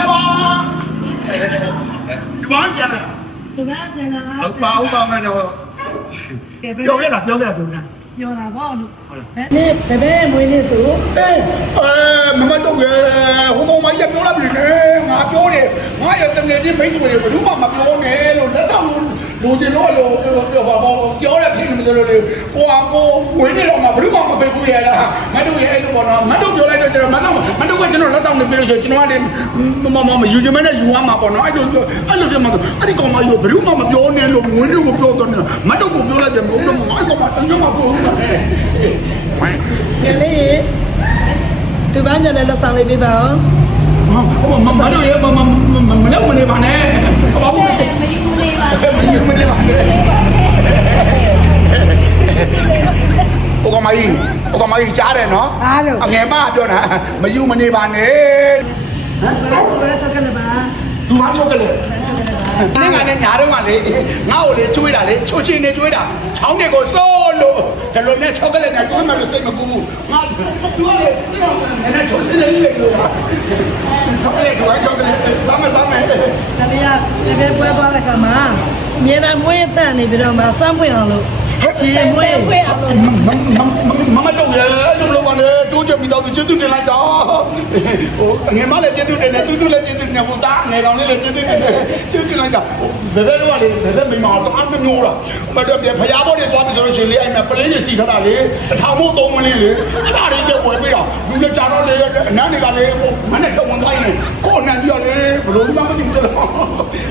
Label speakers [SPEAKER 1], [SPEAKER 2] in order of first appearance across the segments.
[SPEAKER 1] နေပါဒီမှာပြန်လာ
[SPEAKER 2] ဒီမှာပြန်လာ
[SPEAKER 1] ဟုတ်ပါဟုတ်ပါမယ်တော့
[SPEAKER 2] ကဲပဲ
[SPEAKER 1] ပြောရတာပြောရတာပြောရတာ
[SPEAKER 2] ပြောတာပေါ့လို့နေဘယ်ဘယ်မွေးနေဆို
[SPEAKER 1] အဲအဲမမတော့ရဲ့ဟိုကောင်မကြီးပြောလာပြီလေငါပြောတယ်ငါရဲ့တငယ်ချင်းမိတ်ဆွေတွေဘယ်သူမှမပြောနဲ့လို့လက်ဆောင်လူ ချင်းလို့လို့ပြောပါပေါ့ပြောရဖြစ်နေလို့လေကိုအောင်ကိုဝင်နေတော့ငါဘယ်သူမှမပေးဘူးရဲ့လားမတို့ရဲ့အဲ့လိုပေါ့နော်မတို့ပြောလိုက်တော့ကျွန်တော်မဆောင်မတို့ကကျွန်တော်လက်ဆောင်နေပြီလို့ဆိုကျွန်တော်ကလည်းမမမယူချင်မဲ့ယူရမှာပေါ့နော်အဲ့လိုအဲ့လိုပြောမှအဲ့ဒီကောင်မကြီးဘယ်သူမှမပြောနဲ့လို့ဝင်နေကိုပြောတော့မတို့ကိုပြောလိုက်တယ်မဟုတ်တော့မအဲ့ကောင်မတန်းမှာပြောဦးမှာ
[SPEAKER 2] ကလေးဒီမှာပြန်လက်ဆောင်လေးပေးပါဦး
[SPEAKER 1] မမမတို့ရေမမမမလောက်မနေပါနဲ့ ကြီးဟိုကောင်မကြီးကြားတယ်နော်
[SPEAKER 2] အားလို့
[SPEAKER 1] အငယ်မပြောတာမယူမနေပါနဲ့ဟမ်
[SPEAKER 2] ဘယ်ချက်ကနေပါ
[SPEAKER 1] သူကချုပ်ကလေးနင်ကလည်းညာတော့ကလေငါ့ကိုလေကျွေးတာလေချိုချင်နေကျွေးတာချောင်းတွေကိုစိုးလို့ဒါလိုနဲ့ချောက်ကလေးနဲ့ကျွေးမှလို့စိတ်မကူဘူးငါသူကလေနဲ့ချိုချင်နေလေလို့ချောက်ကလေးကချောက်ကလေးစမ်းမစမ်းမဲ
[SPEAKER 2] တနည်းတကယ်ပွဲသွားတဲ့ကမှာမြေနာမွေးတန်နေပြီးတော့မှစမ်းပွင့်အောင်လို့ရှင်မွေး
[SPEAKER 1] မ တိုးကြပြီးတော့ကျေးဇူးတင်လိုက်တော့ဟိုငယ်မလည်းကျေးဇူးတင်တယ်တူတူလည်းကျေးဇူးတင်တယ်ဟိုသားငယ်ကောင်လေးလည်းကျေးဇူးတင်တယ်ကျေးဇူးတင်လိုက်တာဘယ်ဘက်ကလေဘယ်ဘက်မိမတော့အမမျိုးလားမတော့ပြဖရားဘောတွေသွားပြီဆိုလို့ရှိရင်လေအဲ့မှာပလင်းတွေစီထားတာလေတထောင်မို့သုံးမလေးလေအဲ့ဒါတွေပြဝယ်ပြီးတော့လူလည်းကြာတော့လေအနန်းတွေကလေဟိုမနဲ့ထုံဝင်သွားရင်ကိုယ်နန်းပြလေဘလို့မှမသိဘူးတော့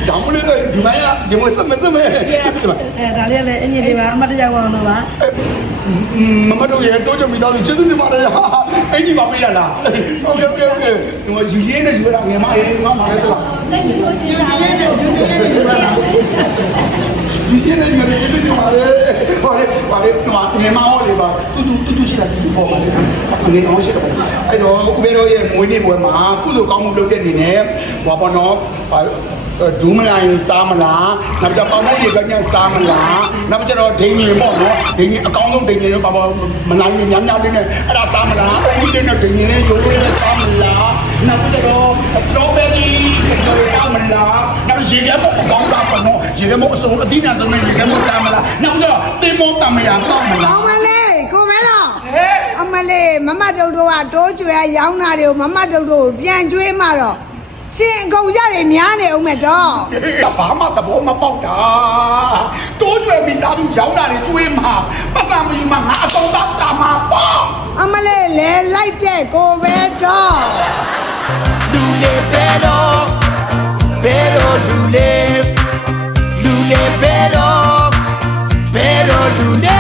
[SPEAKER 1] ဒါမှလည်းဒီမရဒီမစမစမဲ
[SPEAKER 2] အဲဒါလေးလည်းအင်ဂျင်လေးပါအမတ်တရားအောင်လို့ပါ
[SPEAKER 1] မမတို့ရဲ့တိုးချင်မိသားစုကျေးဇူးတင်ပါတယ်။အဲ့ဒီမှာပေးရလား။ဟုတ်ကဲ့ဟုတ်ကဲ့ဟုတ်ကဲ့။ဒီမှာယူရင်းနဲ့ယူရတာငယ်မရဲ့ငါမလည်းတော့။လ
[SPEAKER 2] က်ယူလို့ကျေးဇူးတင်တယ်ယူ
[SPEAKER 1] ရင်းနဲ့ယူရ
[SPEAKER 2] တာ။
[SPEAKER 1] ဒီနေ့လည်းငါတို့ကျေးဇူးတင်ပါတယ်။ဟောလေဟောလေဒီမှာငယ်မရောလေပါ။တူတူတူတူရှိတာဒီပေါ်ပါလေ။အနေအောင်ရှိတာပါ။အဲ့တော့ဦးဘဲတော်ရဲ့မွေးနေ့ပွဲမှာကုသိုလ်ကောင်းမှုလုပ်တဲ့အနေနဲ့ဟောပါတော့ ဒူးမလာရင်စားမလားနောက်တော့ပေါင်းဖို့ရေကညစားမလားနောက်ကျတော့ဒိန်ရင်ပေါ့နော်ဒိန်ရင်အကောင်းဆုံးဒိန်ရင်ပါပါမနိုင်ရင်များများလေးနဲ့အဲ့ဒါစားမလားအုပ်လေးနဲ့ဒိန်ရင်လေးရိုးရိုးလေးစားမလားနောက်ကျတော့စတော်ဘယ်ရီစားမလားနောက်ရေကမောအကောင်းတာပေါ့နော်ရေကမောအစုံအသီးနှံဆုံးနဲ့ရေကမောစားမလားနောက်ကျတော့တင်မောတမယာတော့မလား
[SPEAKER 3] ကောင်းမလေးကိုမဲတော့အမလေးမမတုတ်တို့ကတိုးကျွဲရောင်းတာတွေကိုမမတုတ်တို့ကိုပြန်ကျွေးမှတော့ ရှင်အကုန်ရတယ်များနေအောင်မဲ့တော့
[SPEAKER 1] တဘာမှသဘောမပေါက်တာတိုးကျွယ်မိသားစုရောင်းတာတွေကျွေးမှာပတ်စံမယူမှာငါအဆုံးသားတာမှာပေါ့
[SPEAKER 3] အမလေးလဲလိုက်တဲ့ကိုပဲတော့
[SPEAKER 4] လူလေပဲတော့ဘယ်တော့
[SPEAKER 1] လူလေလူလေပဲတော့
[SPEAKER 4] ဘယ်တော့လူလေ